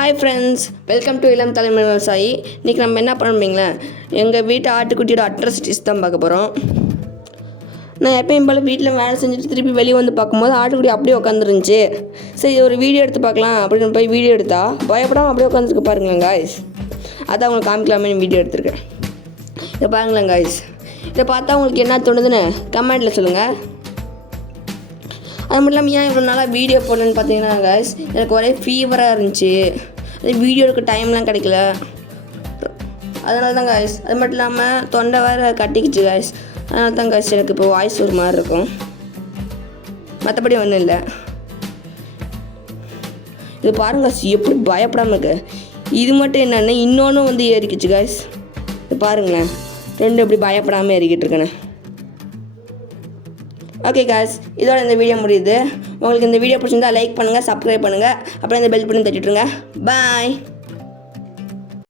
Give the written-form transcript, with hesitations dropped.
Hi friends, welcome to இளம் தலைமை விவசாயி. இன்றைக்கி நம்ம என்ன பண்ணுறீங்களேன், எங்கள் வீட்டு ஆட்டுக்குட்டியோட அட்ராசிட்டிஸ் தான் பார்க்க போகிறோம். நான் எப்பயும் போல் வீட்டில் வேலை செஞ்சுட்டு திருப்பி வெளியே வந்து பார்க்கும்போது ஆட்டுக்குட்டி அப்படியே உட்காந்துருந்துச்சு. சரி, ஒரு வீடியோ எடுத்து பார்க்கலாம் அப்படின்னு போய் வீடியோ எடுத்தா பயப்படாமல் அப்படியே உட்காந்துருக்கு பாருங்களேன் காய்ஸ். அதான் உங்களுக்கு காமிக்கலாமே வீடியோ எடுத்துருக்கேன். இதை பாருங்களேன் காய்ஸ். இதை பார்த்தா உங்களுக்கு என்ன தோணுதுன்னு கமெண்ட்டில் சொல்லுங்கள். அது மட்டும் இல்லாமல் ஏன் இவ்வளோ நாளாக வீடியோ போடணுன்னு பார்த்தீங்கன்னா காய்ஸ், எனக்கு ஒரே ஃபீவராக இருந்துச்சு. அது வீடியோ எடுக்க டைம்லாம் கிடைக்கல, அதனால தான் காய்ஸ். அது மட்டும் இல்லாமல் தொண்டை வேறு கட்டிக்கிச்சு காய்ஸ். அதனால தான் காய்ஸ் எனக்கு இப்போ வாய்ஸ் ஒரு மாதிரி இருக்கும், மற்றபடி ஒன்றும் இல்லை. இது பாருங்க காய்ஸ், எப்படி பயப்படாமல் இருக்கு. இது மட்டும் என்னென்னா இன்னொன்று வந்து ஏறிக்கிச்சு காய்ஸ். இது பாருங்களேன், ரெண்டும் எப்படி பயப்படாமல் ஏறிக்கிட்டு இருக்கேன்னு. ஓகே காய்ஸ், இதோட இந்த வீடியோ முடியுது. உங்களுக்கு இந்த வீடியோ பிடிச்சிருந்தா லைக் பண்ணுங்கள், சப்ஸ்கிரைப் பண்ணுங்கள், அப்புறம் இந்த பெல் பண்ணி தட்டிட்டுருங்க. பாய்.